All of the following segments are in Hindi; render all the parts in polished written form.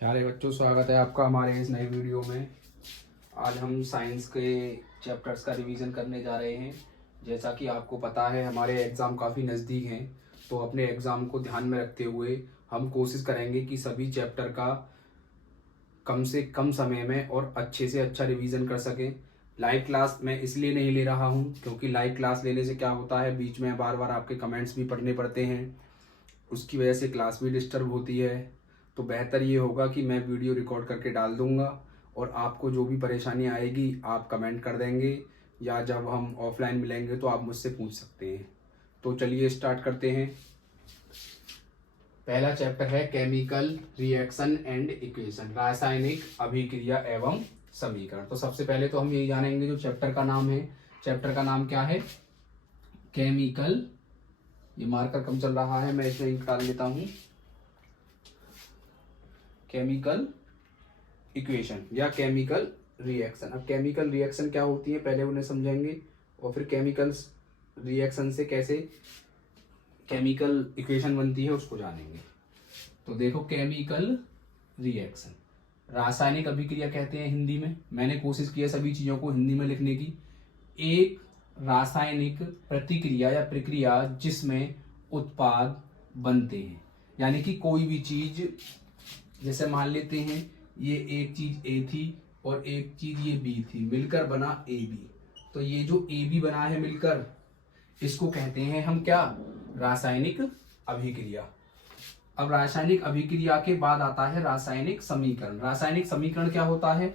प्यारे बच्चों, स्वागत है आपका हमारे इस नए वीडियो में। आज हम साइंस के चैप्टर्स का रिवीजन करने जा रहे हैं। जैसा कि आपको पता है हमारे एग्ज़ाम काफ़ी नज़दीक हैं, तो अपने एग्ज़ाम को ध्यान में रखते हुए हम कोशिश करेंगे कि सभी चैप्टर का कम से कम समय में और अच्छे से अच्छा रिवीजन कर सकें। लाइव क्लास मैं इसलिए नहीं ले रहा हूं क्योंकि लाइव क्लास लेने से क्या होता है, बीच में बार बार आपके कमेंट्स भी पढ़ने पड़ते हैं, उसकी वजह से क्लास भी डिस्टर्ब होती है। तो बेहतर ये होगा कि मैं वीडियो रिकॉर्ड करके डाल दूंगा और आपको जो भी परेशानी आएगी आप कमेंट कर देंगे या जब हम ऑफलाइन मिलेंगे तो आप मुझसे पूछ सकते हैं। तो चलिए स्टार्ट करते हैं। पहला चैप्टर है केमिकल रिएक्शन एंड इक्वेशन, रासायनिक अभिक्रिया एवं समीकरण। तो सबसे पहले तो हम यही जानेंगे जो चैप्टर का नाम है। चैप्टर का नाम क्या है? केमिकल, ये मार्कर कम चल रहा है, मैं इसमें इंक डाल लेता हूं। केमिकल इक्वेशन या केमिकल रिएक्शन। अब केमिकल रिएक्शन क्या होती है पहले उन्हें समझेंगे और फिर केमिकल रिएक्शन से कैसे केमिकल इक्वेशन बनती है उसको जानेंगे। तो देखो, केमिकल रिएक्शन रासायनिक अभिक्रिया कहते हैं हिंदी में। मैंने कोशिश की है सभी चीजों को हिंदी में लिखने की। एक रासायनिक प्रतिक्रिया या प्रक्रिया जिसमें उत्पाद बनते हैं, यानी कि कोई भी चीज, जैसे मान लेते हैं ये एक चीज ए थी और एक चीज ये बी थी, मिलकर बना ए बी। तो ये जो ए बी बना है मिलकर, इसको कहते हैं हम क्या? रासायनिक अभिक्रिया। अब रासायनिक अभिक्रिया के बाद आता है रासायनिक समीकरण। रासायनिक समीकरण क्या होता है?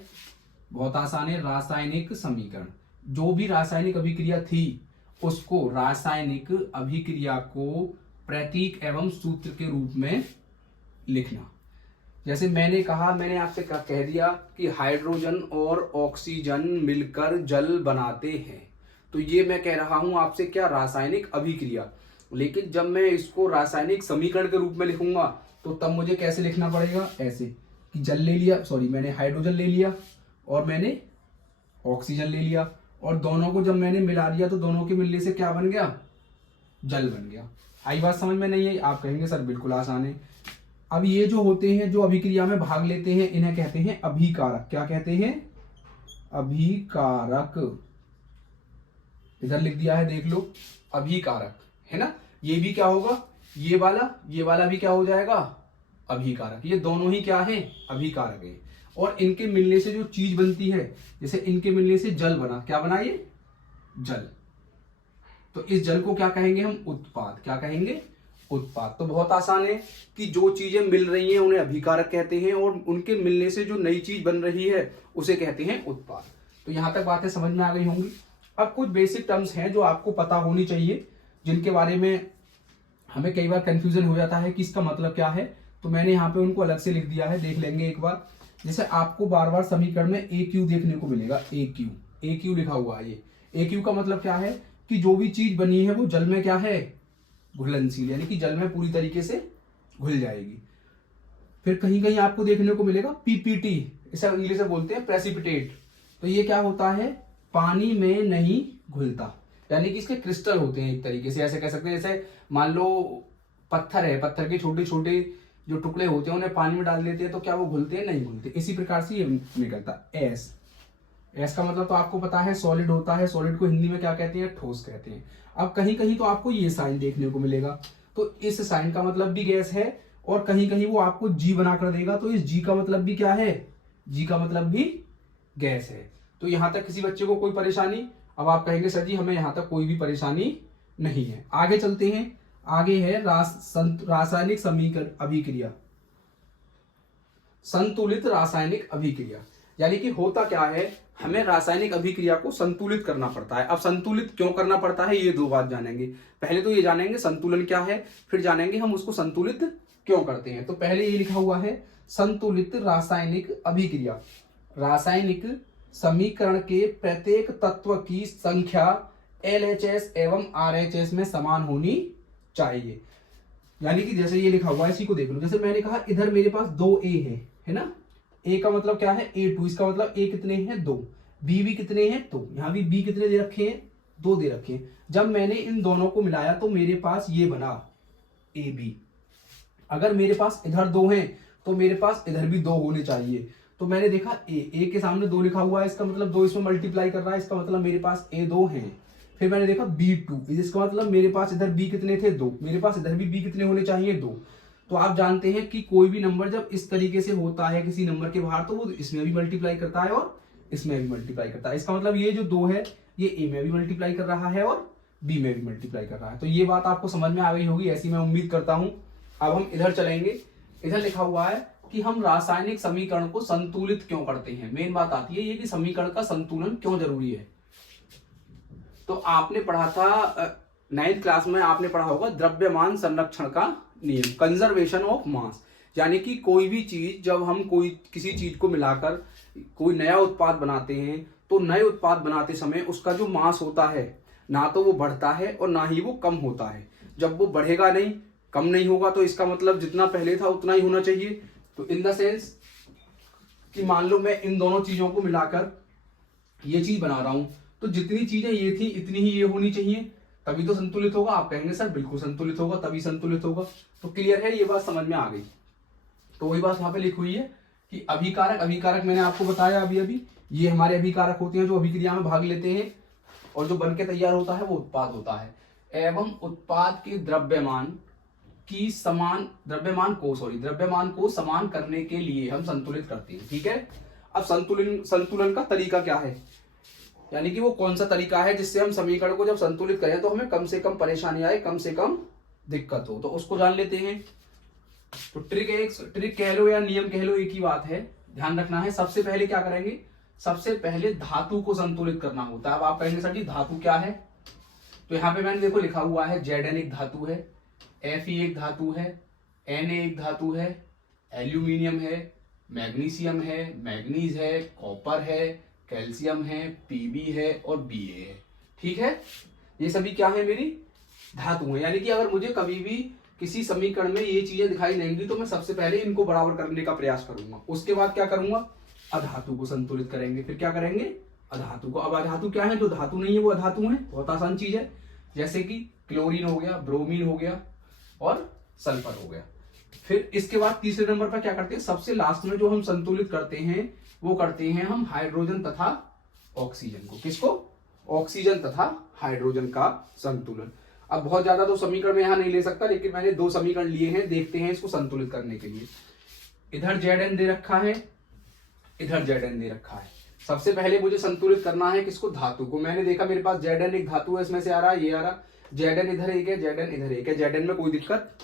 बहुत आसान है। रासायनिक समीकरण, जो भी रासायनिक अभिक्रिया थी उसको, रासायनिक अभिक्रिया को प्रतीक एवं सूत्र के रूप में लिखना। जैसे मैंने कहा, मैंने आपसे कह दिया कि हाइड्रोजन और ऑक्सीजन मिलकर जल बनाते हैं, तो ये मैं कह रहा हूं आपसे क्या? रासायनिक अभिक्रिया। लेकिन जब मैं इसको रासायनिक समीकरण के रूप में लिखूंगा तो तब मुझे कैसे लिखना पड़ेगा? ऐसे कि जल ले लिया, सॉरी मैंने हाइड्रोजन ले लिया और मैंने ऑक्सीजन ले लिया और दोनों को जब मैंने मिला दिया तो दोनों के मिलने से क्या बन गया? जल बन गया। आई बात समझ में? नहीं है? आप कहेंगे सर बिल्कुल आसान है। अब ये जो होते हैं, जो अभिक्रिया में भाग लेते हैं, इन्हें कहते हैं अभिकारक। क्या कहते हैं? अभिकारक। इधर लिख दिया है, देख लो, अभिकारक है ना। ये भी क्या होगा? ये वाला भी क्या हो जाएगा? अभिकारक। ये दोनों ही क्या है? अभिकारक है। और इनके मिलने से जो चीज बनती है, जैसे इनके मिलने से जल बना, क्या बना? ये जल। तो इस जल को क्या कहेंगे हम? उत्पाद। क्या कहेंगे? उत्पाद। तो बहुत आसान है कि जो चीजें मिल रही हैं उन्हें अभिकारक कहते हैं और उनके मिलने से जो नई चीज बन रही है उसे कहते हैं उत्पाद। तो यहां तक बातें समझ में आ गई होंगी। अब कुछ बेसिक टर्म्स हैं जो आपको पता होनी चाहिए, जिनके बारे में हमें कई बार कंफ्यूजन हो जाता है कि इसका मतलब क्या है। तो मैंने यहाँ पे उनको अलग से लिख दिया है, देख लेंगे एक बार। जैसे आपको बार बार समीकरण में ए क्यू देखने को मिलेगा। ए क्यू लिखा हुआ है। ये ए क्यू का मतलब क्या है? कि जो भी चीज बनी है वो जल में क्या है? घुलनशील, यानी कि जल में पूरी तरीके से घुल जाएगी। फिर कहीं कहीं आपको देखने को मिलेगा पीपीटी, इसे इंग्लिश में बोलते हैं प्रेसिपिटेट। तो ये क्या होता है? पानी में नहीं घुलता, यानी कि इसके क्रिस्टल होते हैं एक तरीके से, ऐसे कह सकते हैं। जैसे मान लो पत्थर है, पत्थर के छोटे छोटे जो टुकड़े होते हैं उन्हें पानी में डाल देते हैं तो क्या वो घुलते हैं? नहीं घुलते। इसी प्रकार से ये निकलता। एस का मतलब तो आपको पता है सॉलिड होता है। सॉलिड को हिंदी में क्या कहते हैं? ठोस कहते हैं। अब कहीं कहीं तो आपको ये साइन देखने को मिलेगा, तो इस साइन का मतलब भी गैस है और कहीं कहीं वो आपको जी बना कर देगा, तो इस जी का मतलब भी क्या है? जी का मतलब भी गैस है। तो यहां तक किसी बच्चे को कोई परेशानी? अब आप कहेंगे सर जी हमें यहां तक कोई भी परेशानी नहीं है। आगे चलते हैं। आगे है रासायनिक समीकरण अभिक्रिया, संतुलित रासायनिक अभिक्रिया। यानी कि होता क्या है, हमें रासायनिक अभिक्रिया को संतुलित करना पड़ता है। अब संतुलित क्यों करना पड़ता है, ये दो बात जानेंगे। पहले तो ये जानेंगे संतुलन क्या है, फिर जानेंगे हम उसको संतुलित क्यों करते हैं। तो पहले ये लिखा हुआ है संतुलित रासायनिक अभिक्रिया। रासायनिक समीकरण के प्रत्येक तत्व की संख्या LHS एवं RHS में समान होनी चाहिए। यानी कि जैसे ये लिखा हुआ है, इसी को देख लो। जैसे मैंने कहा इधर मेरे पास 2A है ना। ए का मतलब क्या है? A2। इसका मतलब ए कितने हैं? 2। बी भी कितने हैं? 2। यहां भी बी कितने दे रखे हैं? 2 दे रखे हैं। जब मैंने इन दोनों को मिलाया तो मेरे पास ये बना AB। अगर मेरे पास इधर 2 हैं तो मेरे पास इधर भी 2 होने चाहिए। तो मैंने देखा ए के सामने 2 लिखा हुआ है, इसका मतलब 2 इसमें मल्टीप्लाई कर रहा है, इसका मतलब मेरे पास ए 2 है। फिर मैंने देखा B2, इसका मतलब मेरे पास इधर B कितने थे 2, मेरे पास इधर भी B कितने होने चाहिए 2। तो आप जानते हैं कि कोई भी नंबर जब इस तरीके से होता है किसी नंबर के बाहर, तो वो इसमें भी मल्टीप्लाई करता है और इसमें भी मल्टीप्लाई करता है। इसका मतलब ये जो 2 है ये ए में भी मल्टीप्लाई कर रहा है और बी में भी मल्टीप्लाई कर रहा है। तो ये बात आपको समझ में आ गई होगी, ऐसी मैं उम्मीद करता हूं। अब हम इधर चलेंगे। इधर लिखा हुआ है कि हम रासायनिक समीकरण को संतुलित क्यों करते हैं। मेन बात आती है ये कि समीकरण का संतुलन क्यों जरूरी है। तो आपने पढ़ा था 9th क्लास में, आपने पढ़ा होगा द्रव्यमान संरक्षण का नियम, कंजर्वेशन ऑफ मास। यानी कि कोई भी चीज, जब हम कोई किसी चीज को मिलाकर कोई नया उत्पाद बनाते हैं, तो नए उत्पाद बनाते समय उसका जो मास होता है ना तो वो बढ़ता है और ना ही वो कम होता है। जब वो बढ़ेगा नहीं, कम नहीं होगा, तो इसका मतलब जितना पहले था उतना ही होना चाहिए। तो इन द सेंस कि मान लो मैं इन दोनों चीजों को मिलाकर ये चीज बना रहा हूं, तो जितनी चीजें ये थी इतनी ही ये होनी चाहिए, तभी तो संतुलित होगा। आप कहेंगे सर बिल्कुल संतुलित होगा, तभी संतुलित होगा। तो क्लियर है, ये बात समझ में आ गई। तो वही बात यहाँ पे लिखी हुई है कि अभिकारक, अभिकारक मैंने आपको बताया अभी अभी, ये हमारे अभिकारक होते हैं जो अभिक्रिया में भाग लेते हैं, और जो बन के तैयार होता है वो उत्पाद होता है। एवं उत्पाद के द्रव्यमान को समान करने के लिए हम संतुलित करते हैं। ठीक है। अब संतुलन का तरीका क्या है, यानी कि वो कौन सा तरीका है जिससे हम समीकरण को जब संतुलित करें तो हमें कम से कम परेशानी आए, कम से कम दिक्कत हो, तो उसको जान लेते हैं। तो ट्रिक कह लो या नियम कह लो, एक ही बात है, ध्यान रखना है। सबसे पहले क्या करेंगे, सबसे पहले धातु को संतुलित करना होता है। अब आप कहेंगे सर जी धातु क्या है, तो यहाँ पे मैंने देखो लिखा हुआ है Zn एक धातु है, Fe एक धातु है, Na एक धातु है, एल्यूमिनियम है, मैग्नीशियम है, मैग्नीज है, कॉपर है, कैल्शियम है, Pb है और Ba है। ठीक है, ये सभी क्या है, मेरी धातु है। यानी कि अगर मुझे कभी भी किसी समीकरण में ये चीजें दिखाई देंगी तो मैं सबसे पहले इनको बराबर करने का प्रयास करूंगा। उसके बाद क्या करूंगा, अधातु को संतुलित करेंगे। फिर क्या करेंगे, अधातु को। अब अधातु क्या है, जो धातु नहीं है वो अधातु है। बहुत आसान चीज है, जैसे कि क्लोरीन हो गया, ब्रोमीन हो गया और सल्फर हो गया। फिर इसके बाद तीसरे नंबर पर क्या करते हैं, सबसे लास्ट में जो हम संतुलित करते हैं वो करते हैं हम हाइड्रोजन तथा ऑक्सीजन को। किसको, ऑक्सीजन तथा हाइड्रोजन का संतुलन। अब बहुत ज्यादा तो समीकरण में यहां नहीं ले सकता, लेकिन मैंने 2 समीकरण लिए हैं, देखते हैं इसको संतुलित करने के लिए। इधर Zn दे रखा है, इधर Zn दे रखा है। सबसे पहले मुझे संतुलित करना है किसको, धातु को। मैंने देखा मेरे पास Zn एक धातु है, इसमें से आ रहा है, ये आ रहा, Zn इधर एक है, Zn इधर एक है, Zn में कोई दिक्कत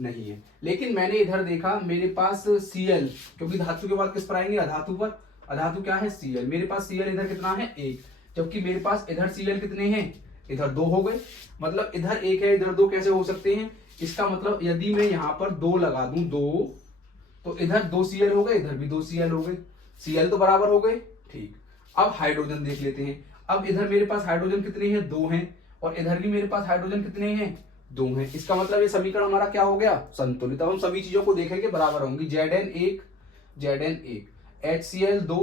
नहीं है। लेकिन मैंने इधर देखा मेरे पास Cl, क्योंकि धातु के बाद किस पर आएंगे, अधातु पर। अधातु क्या है, Cl। मेरे पास Cl इधर कितना है, 1, जबकि मेरे पास इधर Cl कितने हैं, इधर 2 हो गए। मतलब इधर 1 है, इधर 2 कैसे हो सकते हैं। इसका मतलब यदि मैं यहाँ पर 2 लगा दूं, 2, तो इधर 2 Cl हो गए, इधर भी 2 Cl हो गए, Cl तो बराबर हो गए। ठीक, अब हाइड्रोजन देख लेते हैं। अब इधर मेरे पास हाइड्रोजन कितने हैं, 2 हैं, और इधर भी मेरे पास हाइड्रोजन कितने हैं, 2 हैं। इसका मतलब ये समीकरण हमारा क्या हो गया, संतुलित। अब हम सभी चीजों को देखेंगे, बराबर होंगी। Zn 1, HCl2,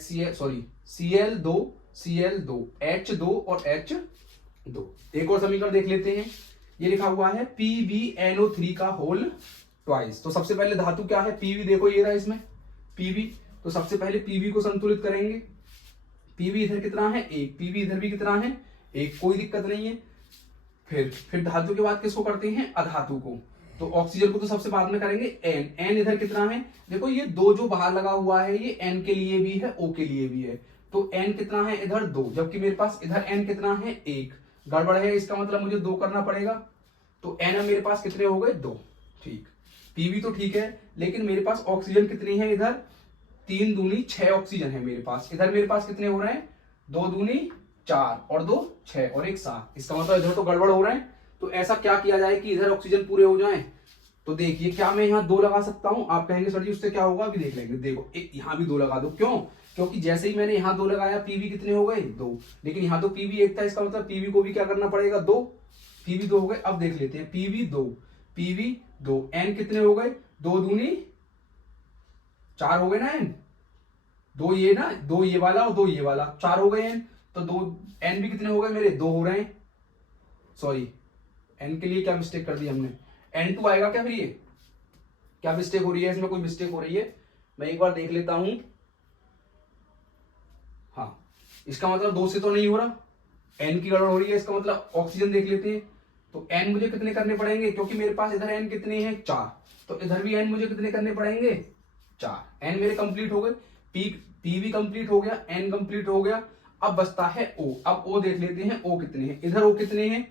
Cl2, Cl2, H2 और H2। एक और समीकरण देख लेते हैं, ये लिखा हुआ है PbNO3 का होल ट्वाइस। तो सबसे पहले धातु क्या है, Pb, देखो ये रहा इसमें Pb। तो सबसे पहले Pb को संतुलित करेंगे। Pb इधर कितना है, 1, Pb इधर भी कितना है, 1, कोई दिक्कत नहीं है। फिर धातु के बाद किसको करते हैं, अधातु को। तो ऑक्सीजन को तो सबसे बाद में करेंगे। N इधर कितना है, देखो ये 2 जो बाहर लगा हुआ है ये N के लिए भी है, O के लिए भी है। तो N कितना है इधर 2, जबकि मेरे पास इधर N कितना है 1, गड़बड़ है, इसका मतलब मुझे 2 करना पड़ेगा। तो N मेरे पास कितने हो गए, 2। ठीक, Pb तो ठीक है, लेकिन मेरे पास ऑक्सीजन कितनी है, इधर 3 दूनी 6 ऑक्सीजन है मेरे पास। इधर मेरे पास कितने हो रहे हैं, 2 दूनी 4 और 2 6 और 1 7। इसका मतलब इधर तो गड़बड़ हो रहे हैं। तो ऐसा क्या किया जाए कि इधर ऑक्सीजन पूरे हो जाएं। तो देखिए, क्या मैं यहाँ 2 लगा सकता हूं। आप कहेंगे सर जी उससे क्या होगा, अभी देख लेंगे। देखो यहाँ भी 2 लगा दो, क्यों, क्योंकि जैसे ही मैंने यहाँ 2 लगाया, Pb कितने हो गए, 2। लेकिन यहाँ तो Pb 1 था, इसका मतलब Pb को भी क्या करना पड़ेगा, 2। Pb 2 हो गए। अब देख लेते हैं, Pb 2, N कितने हो गए, 2 दूनी 4 हो गए ना, N 2 ये ना, 2 ये वाला और 2 ये वाला, 4 हो गए N। तो 2 N भी कितने हो गए मेरे, 2 हो रहे हैं। सॉरी, N के लिए क्या मिस्टेक कर दी हमने, N2 आएगा क्या, फिर ये क्या मिस्टेक हो रही है इसमें? कोई मिस्टेक हो रही है? मैं एक बार देख लेता हूं। हाँ, इसका मतलब 2 से तो नहीं हो रहा, एन की गड़बड़ हो रही है। इसका मतलब ऑक्सीजन देख लेते हैं। तो एन मुझे कितने करने पड़ेंगे, क्योंकि मेरे पास इधर एन कितने हैं 4, तो इधर भी एन मुझे कितने करने पड़ेंगे 4। एन मेरे कंप्लीट हो गए, पी भी कंप्लीट हो गया, एन कंप्लीट हो गया। अब बचता है ओ। अब ओ देख लेते हैं, ओ कितने हैं। इधर ओ कितने हैं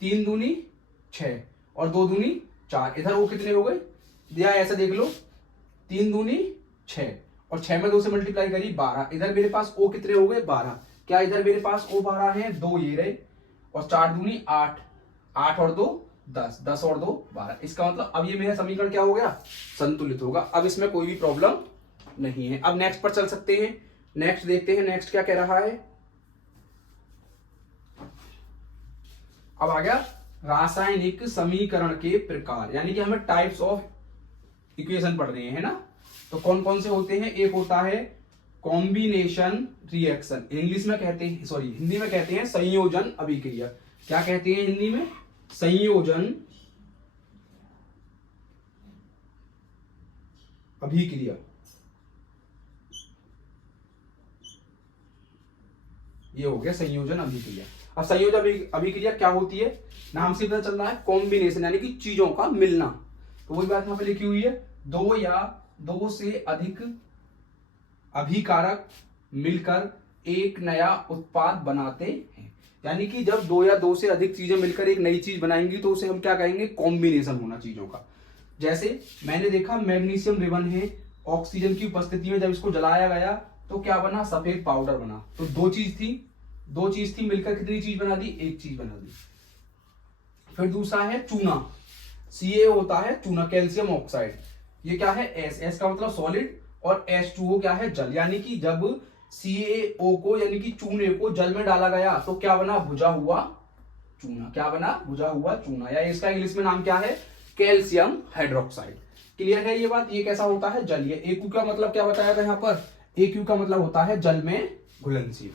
3 दूनी 6 और 2 दूनी 4। इधर ओ कितने हो गए दिया है, ऐसा देख लो, 3 दूनी 6 और 6 में 2 से मल्टीप्लाई करी 12। इधर मेरे पास ओ कितने हो गए 12। क्या इधर मेरे पास ओ 12 है, 2 ये रहे और 4 दूनी 8, 8 और 2 10, 10 और 2 12। इसका मतलब अब ये मेरा समीकरण क्या हो गया, संतुलित होगा। अब इसमें कोई भी प्रॉब्लम नहीं है। अब नेक्स्ट पर चल सकते हैं। नेक्स्ट देखते हैं, नेक्स्ट क्या कह रहा है। अब आ गया रासायनिक समीकरण के प्रकार, यानी कि हमें टाइप्स ऑफ इक्वेशन पढ़ रहे हैं, है ना। तो कौन कौन से होते हैं? एक होता है कॉम्बिनेशन रिएक्शन, इंग्लिश में कहते हैं, सॉरी हिंदी में कहते हैं संयोजन अभिक्रिया। क्या कहते हैं हिंदी में? संयोजन अभिक्रिया। ये हो गया संयोजन अभिक्रिया। अब संयोजन अभिक्रिया क्या होती है? नाम से पता चल रहा है, कॉम्बिनेशन यानी कि चीजों का मिलना। तो वही बात यहां पे लिखी हुई है, 2 या 2 से अधिक अभिकारक मिलकर एक नया उत्पाद बनाते हैं। यानी कि जब 2 या 2 से अधिक चीजें मिलकर एक नई चीज बनाएंगी तो उसे हम क्या कहेंगे? कॉम्बिनेशन होना चीजों का। जैसे मैंने देखा मैग्नीशियम रिबन है, ऑक्सीजन की उपस्थिति में जब इसको जलाया गया तो क्या बना? सफेद पाउडर बना। तो 2 चीज थी मिलकर कितनी चीज बना दी? एक चीज बना दी। फिर दूसरा है चूना, Ca होता है चूना, कैल्शियम ऑक्साइड। ये क्या है? एस का मतलब सॉलिड और H2O क्या है? जल। यानी कि जब CaO को यानी कि चूने को जल में डाला गया तो क्या बना? बुझा हुआ चूना। क्या बना? बुझा हुआ चूना, या इसका इंग्लिश में नाम क्या है? Calcium hydroxide. क्लियर है ये बात? ये कैसा होता है? जलीय। AQ का मतलब क्या बताया था यहाँ पर? AQ का मतलब होता है जल में घुलनशील।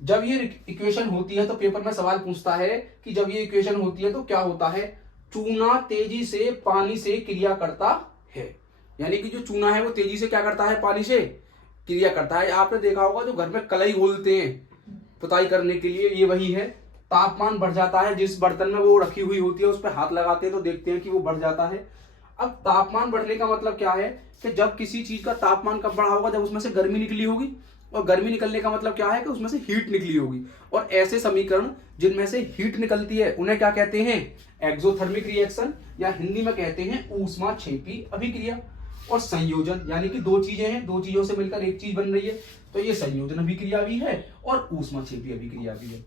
जब ये इक्वेशन होती है तो पेपर में सवाल पूछता है कि जब ये इक्वेशन होती है तो क्या होता है? चूना तेजी से पानी से क्रिया करता है। यानी कि जो चूना है वो तेजी से क्या करता है? पानी से क्रिया करता है। आपने देखा होगा जो घर में कलई घोलते हैं पुताई करने के लिए, ये वही है। तापमान बढ़ जाता है, जिस बर्तन में वो रखी हुई होती है उस पर हाथ लगाते हैं तो देखते हैं कि वो बढ़ जाता है। अब तापमान बढ़ने का मतलब क्या है कि जब किसी चीज का तापमान कब बढ़ा होगा? जब उसमें से गर्मी निकली होगी, और गर्मी निकलने का मतलब क्या है कि उसमें से हीट निकली होगी। और ऐसे समीकरण जिनमें से हीट निकलती है उन्हें क्या कहते हैं? एक्सोथर्मिक रिएक्शन, या हिंदी में कहते हैं ऊष्माक्षेपी अभिक्रिया। और संयोजन यानी कि 2 चीजें हैं, 2 चीजों से मिलकर एक चीज बन रही है, तो ये संयोजन अभिक्रिया भी है और ऊष्माक्षेपी अभिक्रिया भी है।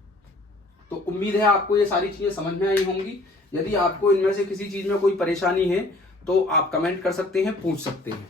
तो उम्मीद है आपको ये सारी चीजें समझ में आई होंगी। यदि आपको इनमें से किसी चीज में कोई परेशानी है तो आप कमेंट कर सकते हैं, पूछ सकते हैं।